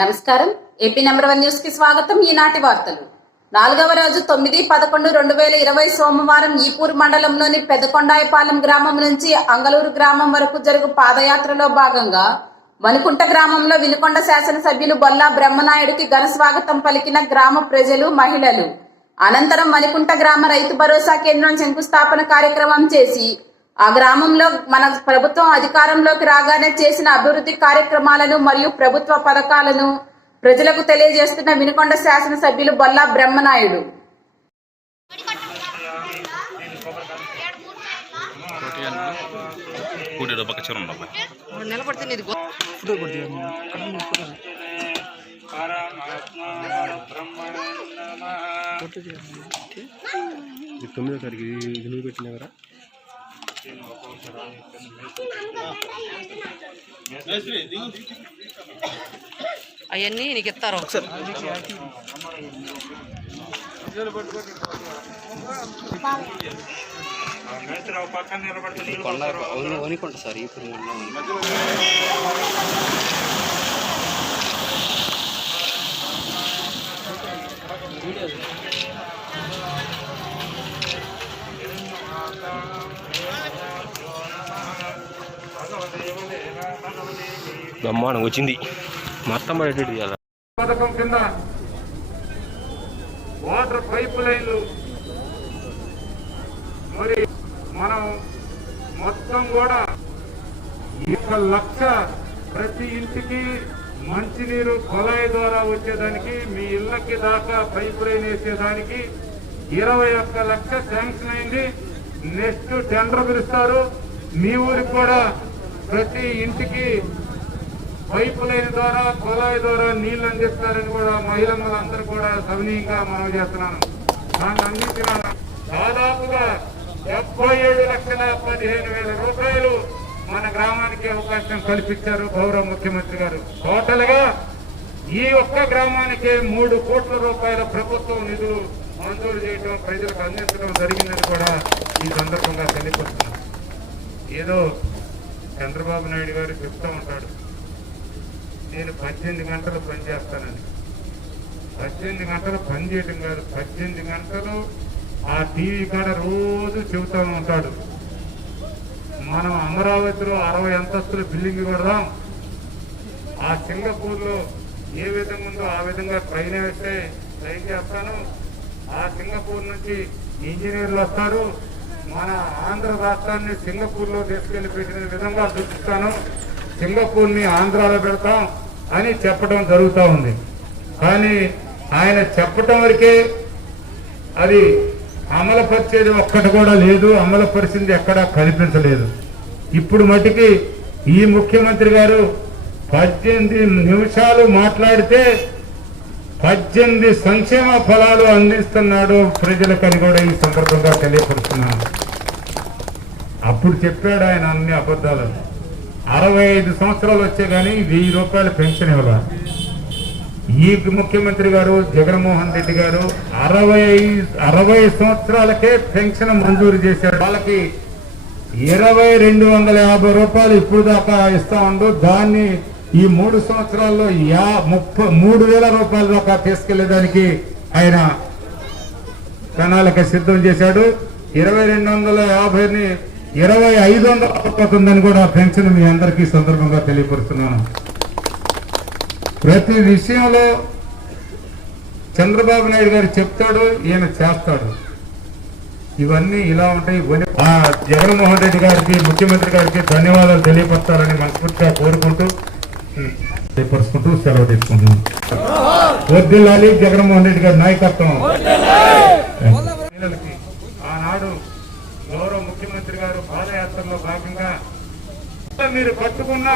నమస్కారం. AP number one న్యూస్కి స్వాగతం. ఈనాటి వార్తలు. నాలుగవ రోజు తొమ్మిది పదకొండు రెండు వేల ఇరవై సోమవారం ఈపూర్ మండలంలోని పెదకొండాయపాలెం గ్రామం నుంచి అంగలూరు గ్రామం వరకు జరుగు పాదయాత్రలో భాగంగా మనుకుంట గ్రామంలో వినుకొండ శాసనసభ్యులు బొల్లా బ్రహ్మనాయుడికి ఘన స్వాగతం పలికిన గ్రామ ప్రజలు మహిళలు. అనంతరం మణికుంట గ్రామ రైతు భరోసా కేంద్రం శంకుస్థాపన కార్యక్రమం చేసి ఆ గ్రామంలో మన ప్రభుత్వం అధికారంలోకి రాగానే చేసిన అభివృద్ధి కార్యక్రమాలను మరియు ప్రభుత్వ పథకాలను ప్రజలకు తెలియజేస్తున్న వినుకొండ శాసనసభ్యులు బొల్లా బ్రహ్మనాయుడు. తొమ్మిదో తారీఖు ఇది ఇది నువ్వు పెట్టినా కదా అవన్నీ నీకు ఇస్తారు ఒకసారి వనికొంట సార్ ఇప్పుడు బ్రహ్మాండం వచ్చింది. మొత్తం పడేటట్టు చేయాలి? పథకం కింద వాటర్ పైప్ లైన్లు. మరి మనం మొత్తం కూడా ఒక లక్ష ప్రతి ఇంటికి మంచినీరు కొలాయి ద్వారా వచ్చేదానికి మీ ఇళ్ళకి దాకా పైప్ లైన్ వేసేదానికి ఇరవై ఒక్క లక్ష శాంక్షన్ అయింది. నెక్స్ట్ టెండర్ పిలుస్తారు. మీ ఊరికి కూడా ప్రతి ఇంటికి పైపు లైన్ ద్వారా కొలాయి ద్వారా నీళ్ళు అందిస్తారని కూడా మహిళలందరూ కూడా సవినీయంగా మనం చేస్తున్నాను. దాన్ని అందించిన దాదాపుగా డెబ్బై ఏడు లక్షల పదిహేను వేల రూపాయలు మన గ్రామానికి అవకాశం కల్పించారు గౌరవ ముఖ్యమంత్రి గారు. టోటల్గా ఈ ఒక్క గ్రామానికి మూడు కోట్ల రూపాయల ప్రభుత్వం నిధులు మంజూరు చేయడం ప్రజలకు అందించడం జరిగిందని కూడా ఈ సందర్భంగా తెలియపరుస్తున్నాను. ఏదో చంద్రబాబు నాయుడు గారు చెప్తూ ఉంటాడు. నేను పద్దెనిమిది గంటలు పనిచేస్తానని పద్దెనిమిది గంటలు పని చేయటం కాదు. పద్దెనిమిది గంటలు ఆ టీవీ కాడ రోజు చెబుతూ ఉంటాడు. మనం అమరావతిలో అరవై అంతస్తుల బిల్డింగ్ కొడదాం. ఆ సింగపూర్లో ఏ విధంగా ఉందో ఆ విధంగా ట్రైన్ వేస్తే ట్రైన్ చేస్తాను. ఆ సింగపూర్ నుంచి ఇంజనీర్లు వస్తారు. మన ఆంధ్ర రాష్ట్రాన్ని సింగపూర్లో తీసుకెళ్ళి పెట్టిన విధంగా చూపిస్తాను. సింగపూర్ని ఆంధ్రాలో పెడతాం అని చెప్పడం జరుగుతూ ఉంది. కానీ ఆయన చెప్పటం వరకే అది అమలుపరిచేది ఒక్కటి కూడా లేదు అమలుపరిచింది ఎక్కడా కనిపించలేదు. ఇప్పుడు మటుకి ఈ ముఖ్యమంత్రి గారు పద్దెనిమిది నిమిషాలు మాట్లాడితే పద్దెనిమిది సంక్షేమ ఫలాలు అందిస్తున్నాడు ప్రజలకని కూడా ఈ సందర్భంగా తెలియపరుస్తున్నాను. అప్పుడు చెప్పాడు ఆయన అన్ని అబద్ధాలను అరవై ఐదు సంవత్సరాలు వచ్చే కానీ వెయ్యి రూపాయల పెన్షన్ ఇవ్వాలి ఈ ముఖ్యమంత్రి గారు జగన్మోహన్ రెడ్డి గారు అరవై అరవై సంవత్సరాలకే పెన్షన్ మంజూరు చేశారు. వాళ్ళకి ఇరవై రెండు వందల యాభై రూపాయలు ఇప్పుడు దాకా ఇస్తా ఉండు. దాన్ని ఈ మూడు సంవత్సరాల్లో యా ముప్పై మూడు వేల రూపాయల దాకా తీసుకెళ్ళేదానికి ఆయన ప్రణాళిక సిద్ధం చేశాడు. ఇరవై రెండు వందల యాభైని ఇరవై ఐదు వందల అవుతుందని కూడా పెన్షన్ మీ అందరికీ సందర్భంగా తెలియపరుస్తున్నాను. ప్రతి విషయంలో చంద్రబాబు నాయుడు గారు చెప్తాడు ఈయన చేస్తాడు. ఇవన్నీ ఇలా ఉంటాయి. జగన్మోహన్ రెడ్డి గారికి ముఖ్యమంత్రి గారికి ధన్యవాదాలు తెలియపరచాలని మనస్ఫూర్తిగా కోరుకుంటూ తెలియపరుచుకుంటూ సెలవు తీసుకుంటున్నాం. వర్దిల్లాలి జగన్మోహన్ రెడ్డి గారి నాయకత్వం. ఆనాడు గౌరవ ముఖ్యమంత్రి గారు పాదయాత్రలో భాగంగా మీరు పట్టుకున్న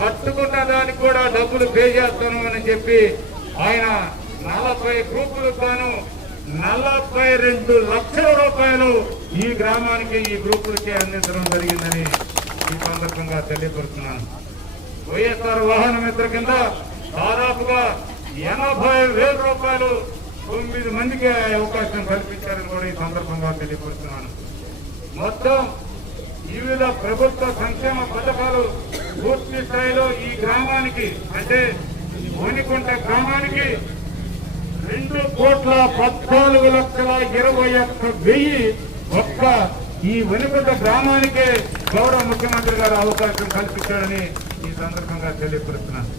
పట్టుకున్న దానికి కూడా డబ్బులు పే చేస్తాను అని చెప్పి ఆయన నలభై గ్రూపులకు గాను నలభై రెండు లక్షల రూపాయలు ఈ గ్రామానికి ఈ గ్రూపులకి అందించడం జరిగిందని ఈ సందర్భంగా తెలియపరుస్తున్నాను. వైఎస్ఆర్ వాహన మిత్ర కింద దాదాపుగా ఎనభై వేల రూపాయలు తొమ్మిది మందికి అవకాశం కల్పించారని కూడా ఈ సందర్భంగా తెలియపరుస్తున్నాను. మొత్తం వివిధ ప్రభుత్వ సంక్షేమ పథకాలు పూర్తి స్థాయిలో ఈ గ్రామానికి అంటే ఓనికుంట గ్రామానికి రెండు కోట్ల పద్నాలుగు లక్షల ఇరవై ఒక్క వెయ్యి ఒక్క ఈ వెనుకొండ గ్రామానికే గౌరవ ముఖ్యమంత్రి గారు అవకాశం కల్పించాడని ఈ సందర్భంగా తెలియపరుస్తున్నాను.